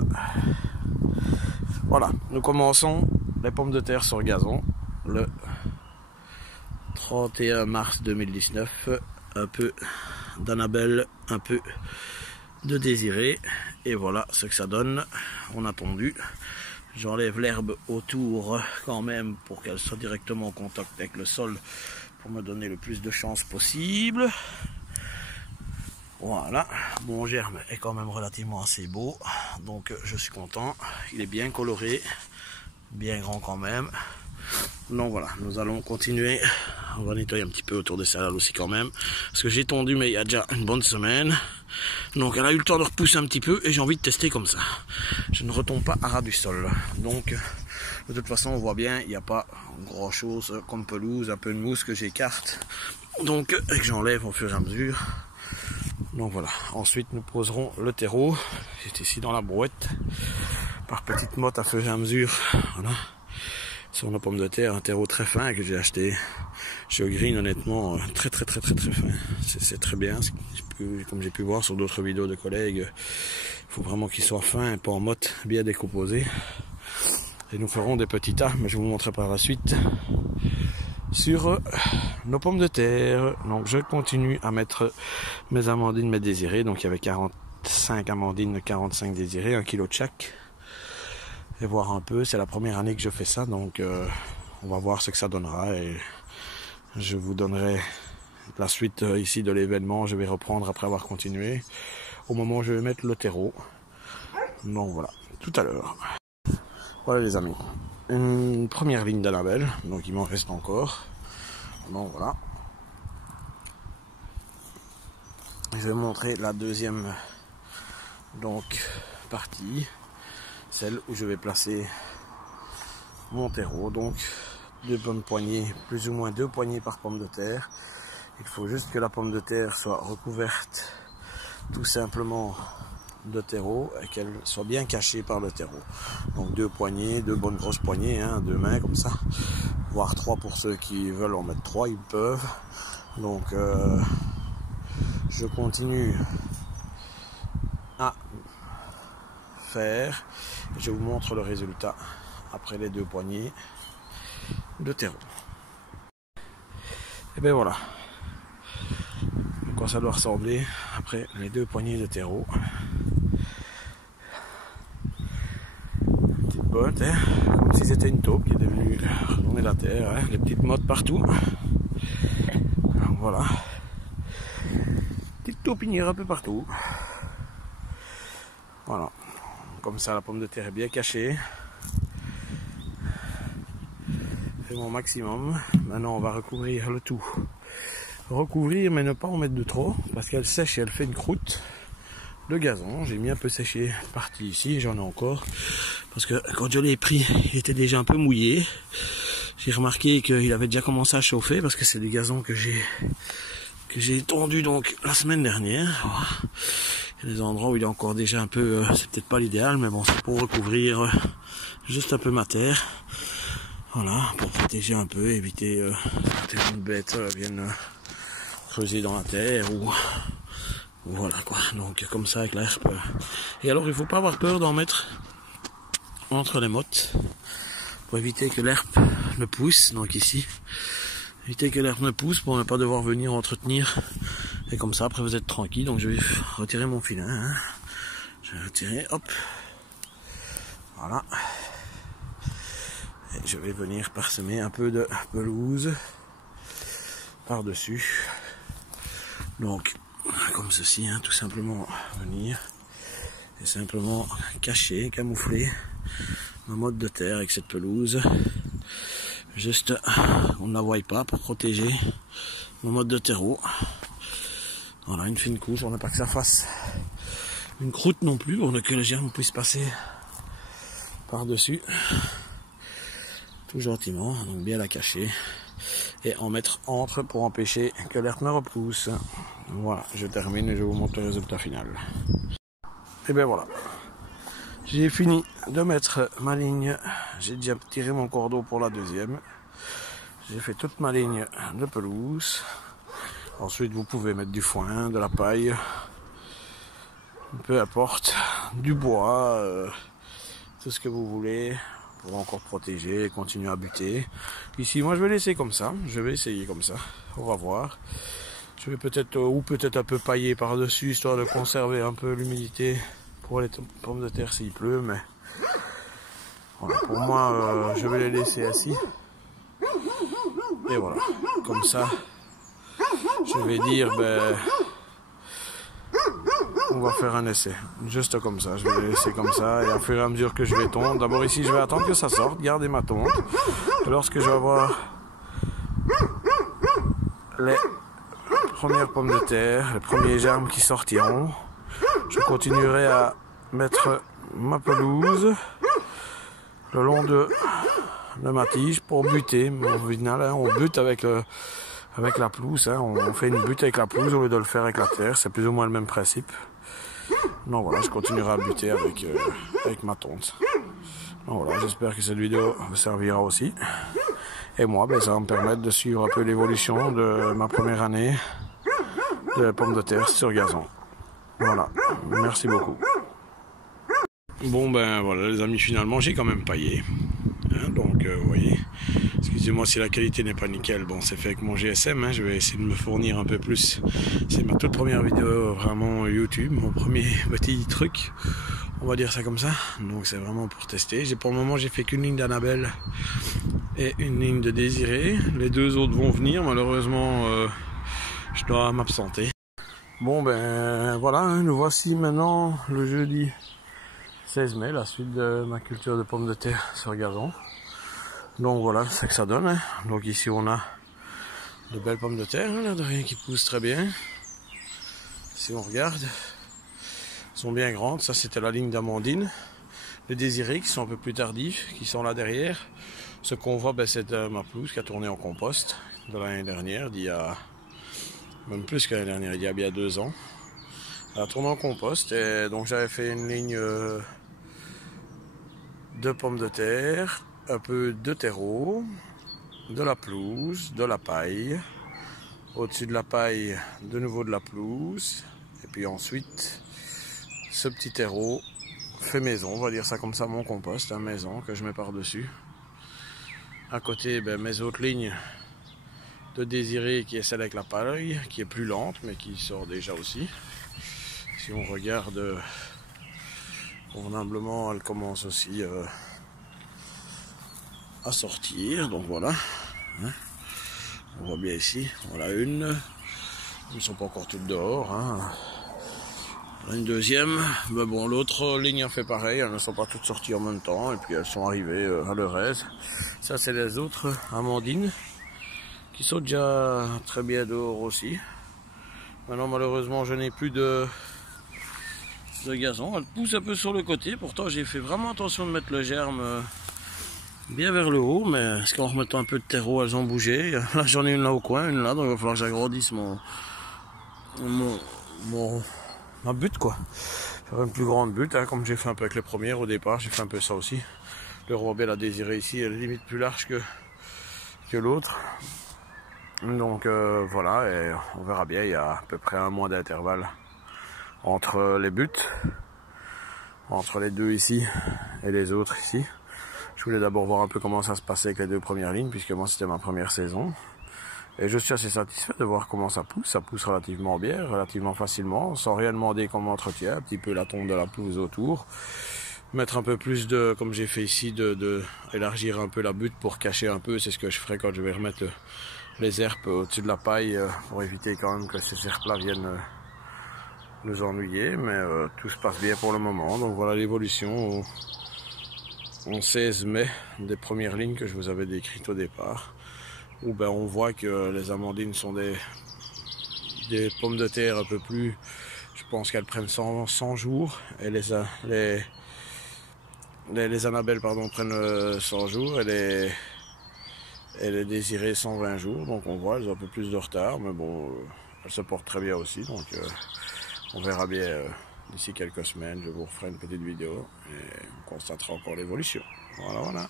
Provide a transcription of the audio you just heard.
ça. Voilà, nous commençons les pommes de terre sur gazon le 31 mars 2019. Un peu d'Annabelle, un peu de Désiré, et voilà ce que ça donne. On a tondu. J'enlève l'herbe autour quand même pour qu'elle soit directement en contact avec le sol pour me donner le plus de chance possible. Voilà, mon germe est quand même relativement assez beau, donc je suis content. Il est bien coloré, bien grand quand même. Donc voilà, nous allons continuer. On va nettoyer un petit peu autour des salades aussi quand même, parce que j'ai tondu mais il y a déjà une bonne semaine. Donc elle a eu le temps de repousser un petit peu et j'ai envie de tester comme ça. Je ne retombe pas à ras du sol. Donc de toute façon on voit bien, il n'y a pas grand chose comme pelouse, un peu de mousse que j'écarte. Donc et que j'enlève au fur et à mesure. Donc voilà, ensuite nous poserons le terreau. C'est ici dans la brouette, par petites mottes à fur et à mesure. Voilà. Sur nos pommes de terre, un terreau très fin que j'ai acheté chez Green, honnêtement très fin. C'est très bien, comme j'ai pu voir sur d'autres vidéos de collègues. Il faut vraiment qu'il soit fin, pas en motte, bien décomposé. Et nous ferons des petits tas, mais je vous montrerai par la suite sur nos pommes de terre. Donc je continue à mettre mes amandines, mes désirés. Donc il y avait 45 amandines, 45 désirés, 1 kg de chaque. Et voir un peu, c'est la première année que je fais ça, donc on va voir ce que ça donnera et je vous donnerai la suite ici de l'événement. Je vais reprendre après avoir continué au moment où je vais mettre le terreau. Donc voilà, tout à l'heure. Voilà les amis, une première ligne d'Annabelle, donc il m'en reste encore. Donc voilà, je vais montrer la deuxième partie, celle où je vais placer mon terreau. Donc 2 bonnes poignées, plus ou moins 2 poignées par pomme de terre. Il faut juste que la pomme de terre soit recouverte tout simplement de terreau et qu'elle soit bien cachée par le terreau. Donc 2 poignées, 2 bonnes grosses poignées, 2 mains comme ça, voire 3 pour ceux qui veulent en mettre 3, ils peuvent. Donc je continue à faire et je vous montre le résultat après les 2 poignées de terreau. Et bien voilà à quoi ça doit ressembler après les 2 poignées de terreau. Petite botte, comme si c'était une taupe qui est devenue retourner la terre, les petites mottes partout. Donc voilà, petite taupinière un peu partout. Voilà, comme ça la pomme de terre est bien cachée. Fais mon maximum. Maintenant on va recouvrir le tout. Recouvrir mais ne pas en mettre de trop parce qu'elle sèche et elle fait une croûte de gazon. J'ai mis un peu séché partie ici, j'en ai encore parce que quand je l'ai pris il était déjà un peu mouillé. J'ai remarqué qu'il avait déjà commencé à chauffer parce que c'est des gazons que j'ai tondu donc la semaine dernière. Voilà. Il y a des endroits où il est encore déjà un peu, c'est peut-être pas l'idéal, mais bon, c'est pour recouvrir juste un peu ma terre. Voilà, pour protéger un peu, éviter que certaines bêtes viennent creuser dans la terre ou voilà quoi. Donc comme ça avec l'herbe. Et alors il faut pas avoir peur d'en mettre entre les mottes pour éviter que l'herbe ne pousse. Donc ici, éviter que l'herbe ne pousse pour ne pas devoir venir entretenir. Et comme ça après vous êtes tranquille. Donc je vais retirer mon filin. Je vais retirer, hop. Voilà. Et je vais venir parsemer un peu de pelouse par-dessus. Donc, comme ceci, tout simplement venir et simplement cacher, camoufler ma motte de terre avec cette pelouse. Juste, on ne la voit pas pour protéger ma motte de terreau. Voilà, une fine couche, on n'a pas que ça fasse une croûte non plus, pour que le germe puisse passer par-dessus. Tout gentiment, donc bien la cacher et en mettre entre pour empêcher que l'herbe ne repousse. Voilà, je termine et je vous montre le résultat final. Et bien voilà, j'ai fini de mettre ma ligne, j'ai déjà tiré mon cordeau pour la deuxième. J'ai fait toute ma ligne de pelouse. Ensuite vous pouvez mettre du foin, de la paille, peu importe. du bois, tout ce que vous voulez pour encore protéger et continuer à buter. Ici, moi je vais laisser comme ça, je vais essayer comme ça, on va voir. Je vais peut-être, ou peut-être un peu pailler par-dessus, histoire de conserver un peu l'humidité pour les pommes de terre s'il pleut, mais voilà, pour moi, je vais les laisser assis. Et voilà, comme ça, je vais dire, ben, on va faire un essai, juste comme ça, je vais les laisser comme ça, et au fur et à mesure que je vais tondre, d'abord ici je vais attendre que ça sorte, garder ma tonte, lorsque je vais avoir les premières pommes de terre, les premiers germes qui sortiront, je continuerai à mettre ma pelouse le long de ma tige pour buter, mais au final hein, on bute avec la pelouse, hein, on fait une butte avec la pelouse au lieu de le faire avec la terre, c'est plus ou moins le même principe. Donc voilà, je continuerai à buter avec ma tonte. Donc voilà, j'espère que cette vidéo vous servira aussi. Et moi, ben, ça va me permettre de suivre un peu l'évolution de ma première année de pommes de terre sur gazon. Voilà, merci beaucoup. Bon ben voilà les amis, finalement j'ai quand même paillé. Hein, donc vous voyez, excusez-moi si la qualité n'est pas nickel, bon c'est fait avec mon GSM, hein, je vais essayer de me fournir un peu plus. C'est ma toute première vidéo vraiment YouTube, mon premier petit truc, on va dire ça comme ça. Donc c'est vraiment pour tester. Pour le moment j'ai fait qu'une ligne d'Annabelle et une ligne de Désiré. Les deux autres vont venir, malheureusement je dois m'absenter. Bon ben voilà, hein, nous voici maintenant le jeudi 16 mai, la suite de ma culture de pommes de terre sur gazon. Donc voilà, c'est ce que ça donne. Hein. Donc ici on a de belles pommes de terre, hein, là de rien qui poussent très bien. Si on regarde, elles sont bien grandes. Ça c'était la ligne d'Amandine. Les Désirés qui sont un peu plus tardifs, qui sont là derrière. Ce qu'on voit, ben, c'est ma pelouse qui a tourné en compost de l'année dernière, d'il y a même plus que l'année dernière, il y a bien 2 ans. Elle a tourné en compost et donc j'avais fait une ligne de pommes de terre, un peu de terreau, de la pelouse, de la paille. Au-dessus de la paille, de nouveau de la pelouse. Et puis ensuite, ce petit terreau fait maison, on va dire ça comme ça, mon compost, hein, maison, que je mets par-dessus. À côté, ben, mes autres lignes de Désiré qui est celle avec la paille, qui est plus lente, mais qui sort déjà aussi. Si on regarde convenablement, elle commence aussi à sortir, donc voilà. Hein. On voit bien ici, voilà une. Elles ne sont pas encore toutes dehors. Hein. Une deuxième, mais bon, l'autre ligne a fait pareil, elles ne sont pas toutes sorties en même temps, et puis elles sont arrivées à leur aise. Ça, c'est les autres Amandines, qui sont déjà très bien dehors aussi. Maintenant, malheureusement, je n'ai plus de gazon. Elle pousse un peu sur le côté, pourtant j'ai fait vraiment attention de mettre le germe bien vers le haut, mais est-ce qu'en remettant un peu de terreau, elles ont bougé. Là, j'en ai une là au coin, une là, donc il va falloir que j'agrandisse ma butte, quoi. Faire une plus grande butte, hein, comme j'ai fait un peu avec les premières au départ, j'ai fait un peu ça aussi. Le rebelle a Désiré ici, elle est limite plus large que l'autre. Donc voilà, et on verra bien, il y a à peu près 1 mois d'intervalle entre les buts, entre les deux ici et les autres ici. Je voulais d'abord voir un peu comment ça se passait avec les 2 premières lignes, puisque moi c'était ma première saison. Et je suis assez satisfait de voir comment ça pousse relativement bien, relativement facilement, sans rien demander comme entretien, un petit peu la tonte de la pelouse autour. Mettre un peu plus de, comme j'ai fait ici, élargir un peu la butte pour cacher un peu, c'est ce que je ferai quand je vais remettre les herbes au-dessus de la paille, pour éviter quand même que ces herbes-là viennent nous ennuyer, mais tout se passe bien pour le moment. Donc voilà l'évolution au 16 mai des premières lignes que je vous avais décrites au départ, où ben on voit que les Amandines sont des pommes de terre un peu plus, je pense qu'elles prennent 100 jours, et les Annabelles pardon prennent 100 jours, et les Désirées 120 jours, donc on voit elles ont un peu plus de retard, mais bon elles se portent très bien aussi, donc on verra bien d'ici quelques semaines, je vous referai une petite vidéo et on constatera encore l'évolution. Voilà.